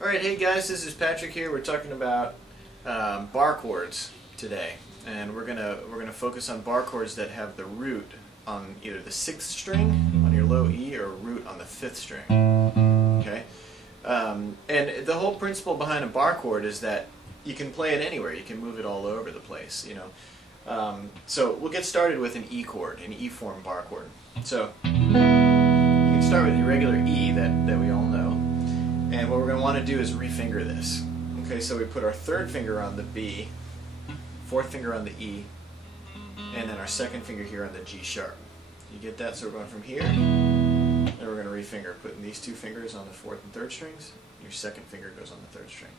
Alright, hey guys, this is Patrick here. We're talking about bar chords today, and we're gonna focus on bar chords that have the root on either the 6th string on your low E or root on the 5th string. Okay, and the whole principle behind a bar chord is that you can play it anywhere. You can move it all over the place. You know, so we'll get started with an E chord, an E form bar chord. So you can start with your regular E that we all know. And what we're going to want to do is refinger this. Okay, so we put our 3rd finger on the B, 4th finger on the E, and then our 2nd finger here on the G sharp. You get that? So we're going from here, and we're going to refinger, putting these 2 fingers on the 4th and 3rd strings. Your 2nd finger goes on the 3rd string.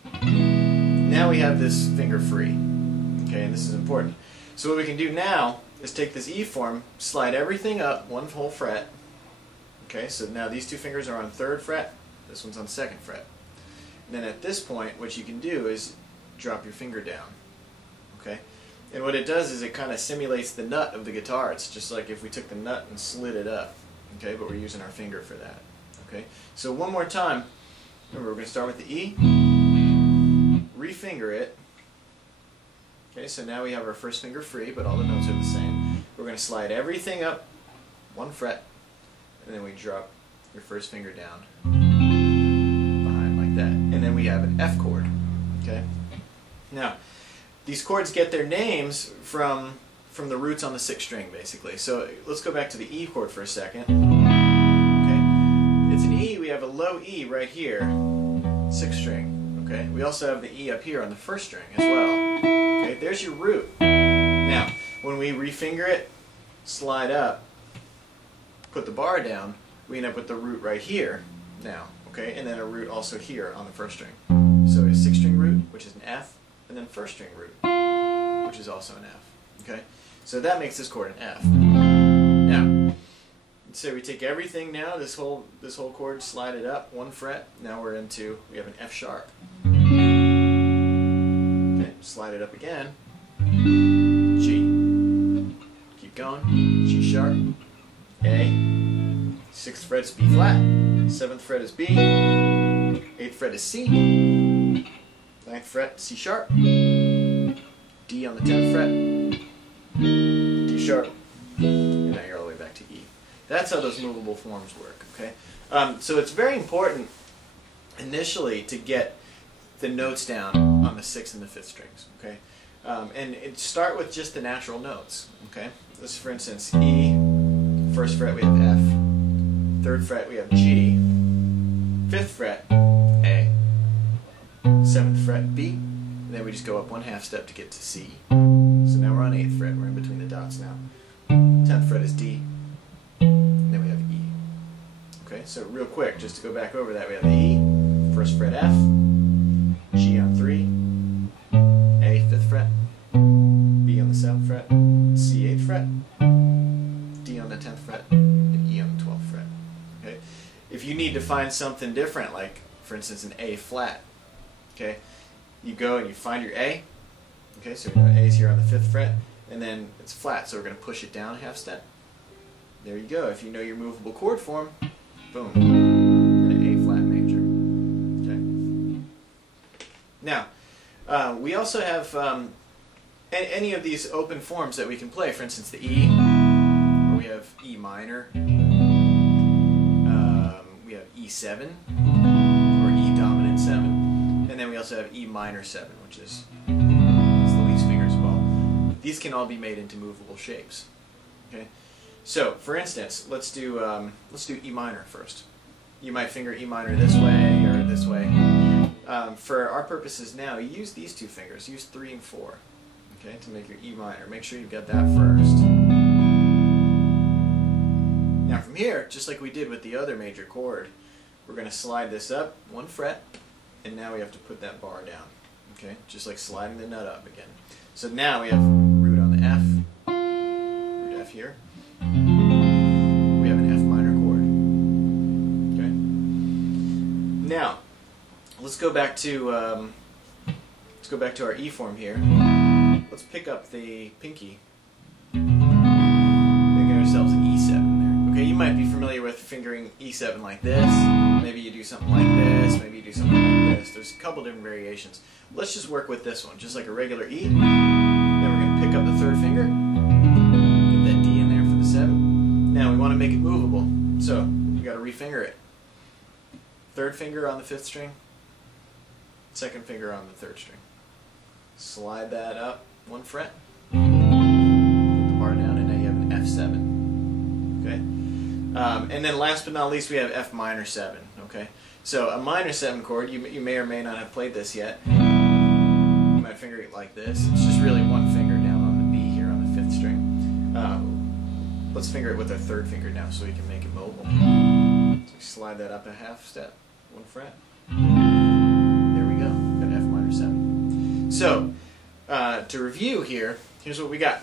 Now we have this finger free. Okay, and this is important. So what we can do now is take this E form, slide everything up 1 whole fret. Okay, so now these 2 fingers are on 3rd fret. This one's on 2nd fret. And then at this point, what you can do is drop your finger down. Okay? And what it does is it kind of simulates the nut of the guitar. It's just like if we took the nut and slid it up. Okay? But we're using our finger for that. Okay? So one more time. Remember, we're going to start with the E. Refinger it. Okay, so now we have our 1st finger free, but all the notes are the same. We're going to slide everything up 1 fret, and then we drop your 1st finger down. That. And then we have an F chord. Okay. Now, these chords get their names from the roots on the 6th string, basically. So let's go back to the E chord for a second. Okay. It's an E. We have a low E right here, 6th string. Okay. We also have the E up here on the 1st string as well. Okay. There's your root. Now, when we refinger it, slide up, put the bar down, we end up with the root right here. Now. Okay, and then a root also here on the 1st string. So a 6th string root, which is an F, and then 1st string root, which is also an F. Okay, so that makes this chord an F. Now, let's say we take everything now, this whole chord, slide it up 1 fret. Now we have an F sharp. Okay, slide it up again. G. Keep going. G sharp. A. 6th fret is B flat, 7th fret is B, 8th fret is C, 9th fret C sharp, D on the 10th fret, D sharp, and now you're all the way back to E. That's how those movable forms work. Okay, so it's very important initially to get the notes down on the 6th and the 5th strings. Okay, and start with just the natural notes. Okay, this for instance E, 1st fret we have F. 3rd fret we have G, 5th fret A, 7th fret B, and then we just go up 1/2 step to get to C. So now we're on 8th fret, we're in between the dots now. 10th fret is D, and then we have E. Okay, so real quick, just to go back over that, we have the E, 1st fret F, G on 3, A 5th fret, B on the 7th fret, C 8th fret, D on the 10th fret, and E on the 12th fret. Okay. If you need to find something different, like for instance an A flat, okay, you go and you find your A. Okay, so we know A is here on the 5th fret, and then it's flat, so we're going to push it down 1/2 step. There you go. If you know your movable chord form, boom, and an A flat major. Okay. Now, we also have any of these open forms that we can play. For instance, the E, or we have E minor. We have E7, or E dominant 7, and then we also have E minor 7, which is the least fingers of all. These can all be made into movable shapes. Okay, so for instance, let's do E minor first. You might finger E minor this way or this way. For our purposes now, use these 2 fingers. Use 3 and 4. Okay, to make your E minor. Make sure you've got that first. Now from here, just like we did with the other major chord, we're going to slide this up 1 fret, and now we have to put that bar down. Okay, just like sliding the nut up again. So now we have root on the F, root F here. We have an F minor chord. Okay. Now let's go back to our E form here. Let's pick up the pinky. Making ourselves an E7 there. Okay, you might be familiar with fingering E7 like this. Maybe you do something like this. Maybe you do something like this. There's a couple different variations. Let's just work with this one, just like a regular E. Then we're going to pick up the third finger, get that D in there for the 7. Now we want to make it movable, so we got to refinger it. Third finger on the 5th string, second finger on the 3rd string. Slide that up 1 fret, put the bar down, and now you have an F7. Okay, and then last but not least, we have F minor 7. Okay, so a minor 7 chord, you may or may not have played this yet. You might finger it like this. It's just really 1 finger down on the B here on the 5th string. Let's finger it with our 3rd finger now so we can make it mobile. So we slide that up a half step, 1 fret. There we go, got F minor 7. So, to review here, here's what we got.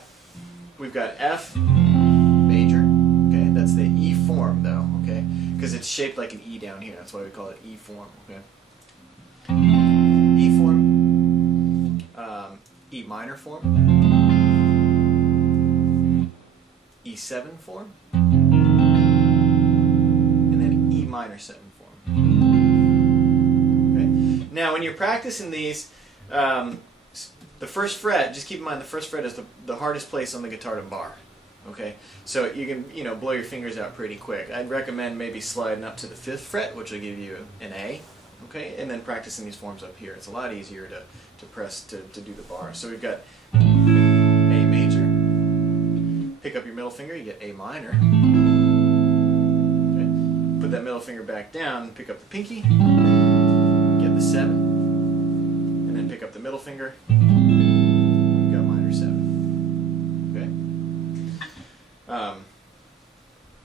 We've got F major, okay, that's the E form though, okay, because it's shaped like an E down here, that's why we call it E form, okay. E form, E minor form, E7 form, and then E minor 7 form. Okay. Now when you're practicing these, the first fret, just keep in mind the first fret is the hardest place on the guitar to bar. Okay, so you can blow your fingers out pretty quick. I'd recommend maybe sliding up to the 5th fret, which will give you an A. Okay, and then practicing these forms up here. It's a lot easier to press to do the bar. So we've got A major. Pick up your middle finger, you get A minor. Okay. Put that middle finger back down, pick up the pinky, get the 7, and then pick up the middle finger. We've got minor 7. Okay.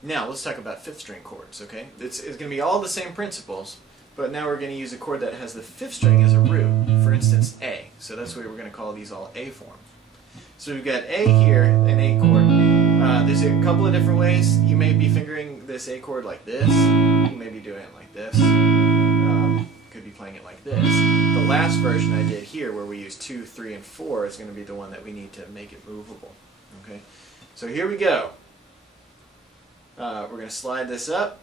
Now let's talk about 5th string chords. Okay, it's going to be all the same principles, but now we're going to use a chord that has the 5th string as a root. For instance, A. So that's why we're going to call these all A form. So we've got A here, an A chord. There's a couple of different ways. You may be fingering this A chord like this. You may be doing it like this. Could be playing it like this. The last version I did here, where we use 2, 3, and 4, is going to be the one that we need to make it movable. Okay. So here we go. We're going to slide this up.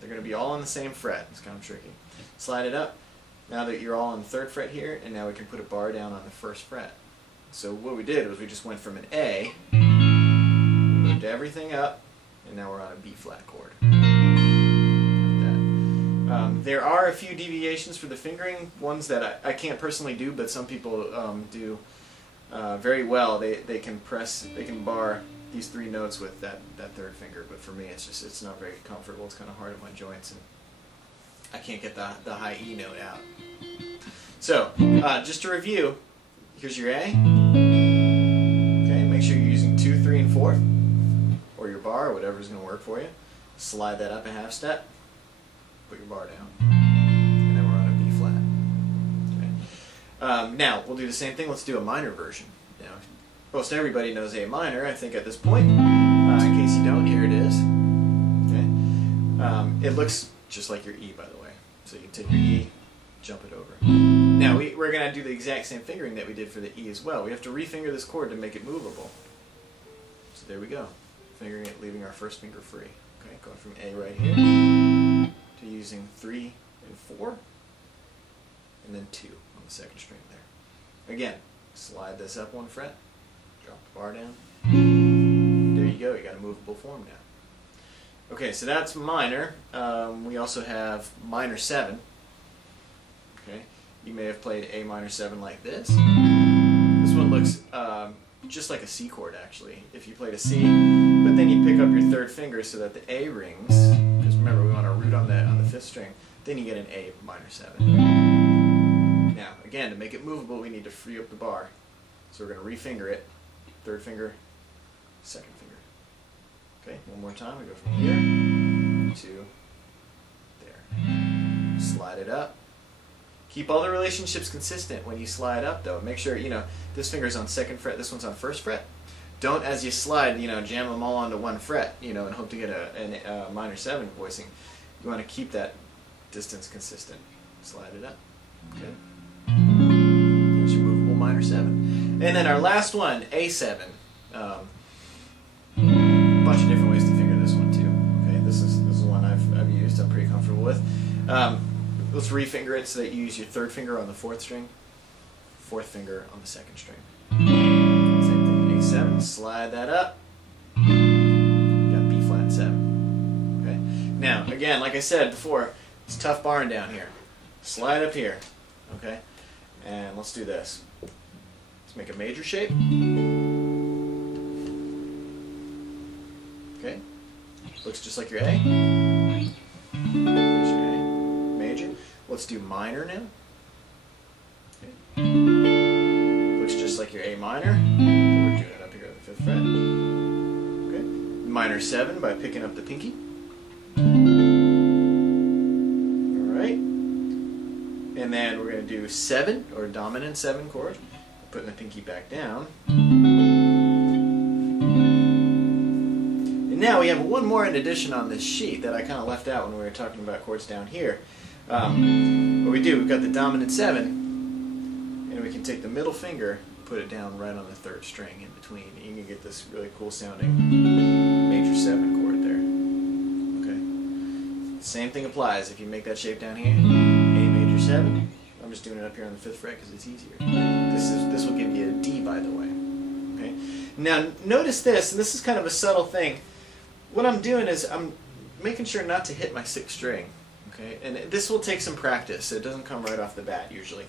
They're going to be all on the same fret. It's kind of tricky. Slide it up. Now that you're all on the 3rd fret here, and now we can put a bar down on the 1st fret. So what we did was we just went from an A, we moved everything up, and now we're on a B flat chord. Like that. There are a few deviations for the fingering, ones that I can't personally do, but some people do very well. They can bar these 3 notes with that 3rd finger, but for me it's not very comfortable. It's kind of hard on my joints, and I can't get the high E note out. So just to review, here's your A. Okay, make sure you're using 2, 3, and 4, or your bar, or whatever's going to work for you. Slide that up a half step, put your bar down, and then we're on a B flat. Okay. Now we'll do the same thing. Let's do a minor version. Now, most everybody knows A minor, I think, at this point. In case you don't, here it is. Okay. It looks just like your E, by the way. So you take your E, jump it over. Now we're going to do the exact same fingering that we did for the E as well. We have to refinger this chord to make it movable. So there we go. Fingering it, leaving our 1st finger free. Okay, going from A right here to using 3 and 4, and then 2 on the 2nd string there. Again, slide this up 1 fret, drop the bar down. There you go, you got a movable form now. Okay, so that's minor. We also have minor 7. Okay, you may have played A minor 7 like this. This one looks just like a C chord, actually. If you played a C, but then you pick up your 3rd finger so that the A rings, because remember we want a root on the 5th string, then you get an A minor 7. Now, again, to make it movable, we need to free up the bar. So we're going to refinger it, 3rd finger, 2nd finger. Okay, one more time, we go from here to there. Slide it up. Keep all the relationships consistent when you slide up, though. Make sure, this finger's on 2nd fret, this one's on 1st fret. Don't, as you slide, jam them all onto 1 fret, and hope to get a minor 7 voicing. You want to keep that distance consistent. Slide it up. Okay. There's your movable minor 7. And then our last one, A7. A bunch of different ways to finger this one too. Okay, this is one I've used. I'm pretty comfortable with. let's refinger it so that you use your third finger on the fourth string, fourth finger on the second string. Same thing, A7, slide that up. You got B flat 7. Okay. Now, again, like I said before, it's tough barring down here. Slide up here. Okay. And let's do this. Let's make a major shape. Okay. Looks just like your A. There's your A. Major. Let's do minor now. Okay. Looks just like your A minor. We're doing it up here at the 5th fret. Okay. Minor 7 by picking up the pinky. Alright. And then we're going to do 7, or dominant 7 chord. Putting the pinky back down. And now we have one more in addition on this sheet that I kind of left out when we were talking about chords down here. What we do, we've got the dominant 7, and we can take the middle finger, put it down right on the third string in between. And you can get this really cool sounding major 7 chord there. Okay. Same thing applies if you make that shape down here. A major 7. I'm just doing it up here on the 5th fret because it's easier. This will give you a D, by the way. Okay. Now notice this, and this is kind of a subtle thing. What I'm doing is I'm making sure not to hit my 6th string. Okay, and this will take some practice. So it doesn't come right off the bat usually.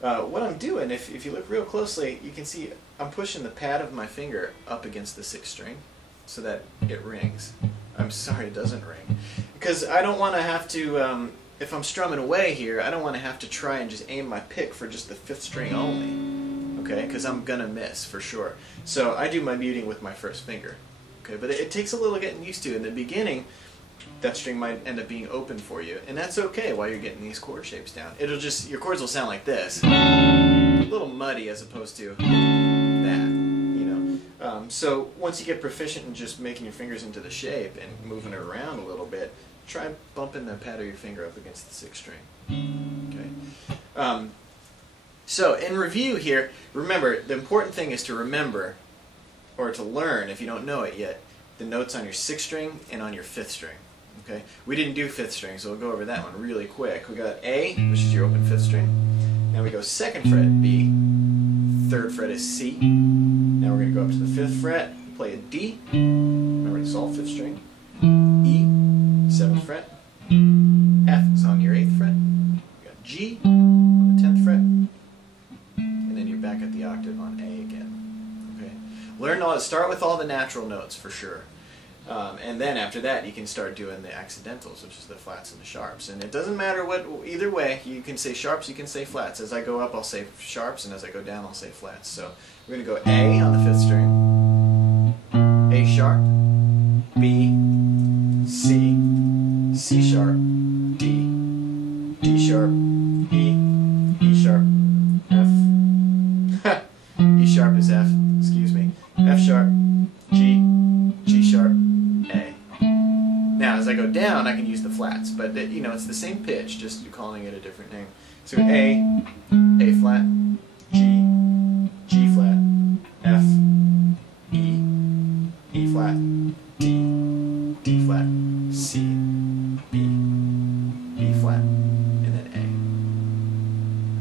What I'm doing, if you look real closely, you can see I'm pushing the pad of my finger up against the 6th string so that it rings. I'm sorry, it doesn't ring, because I don't want to have to. If I'm strumming away here, I don't want to have to try and just aim my pick for just the 5th string only, okay? Because I'm gonna miss for sure. So I do my muting with my first finger, okay? But it takes a little getting used to. In the beginning, that string might end up being open for you, and that's okay while you're getting these chord shapes down. It'll just, your chords will sound like this, a little muddy as opposed to that, you know. So once you get proficient in just making your fingers into the shape and moving it around a little bit, try bumping the pad of your finger up against the 6th string. Okay. So in review here, remember, the important thing is to remember, or to learn if you don't know it yet, the notes on your 6th string and on your 5th string. Okay. We didn't do 5th string, so we'll go over that one really quick. We got A, which is your open 5th string. Now we go 2nd fret B, 3rd fret is C. Now we're going to go up to the 5th fret, play a D. Remember, it's all 5th string. E, 7th fret. F is on your 8th fret. You got G on the 10th fret. And then you're back at the octave on A again. Okay. Learn all. Start with all the natural notes for sure. And then after that you can start doing the accidentals, which is the flats and the sharps. And it doesn't matter what, either way, you can say sharps, you can say flats. As I go up I'll say sharps, and as I go down I'll say flats. So we're going to go A on the 5th string, A sharp, B, C, C sharp, D, D sharp, E, E sharp, F, E sharp is F, excuse me, F sharp, G, G sharp, A. Now as I go down I can use the flats, but you know, it's the same pitch, just you're calling it a different name. So A flat, G, G flat, F, E, E flat, D, D flat, C, B, B flat, and then A.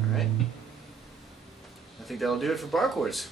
Alright? I think that'll do it for bar chords.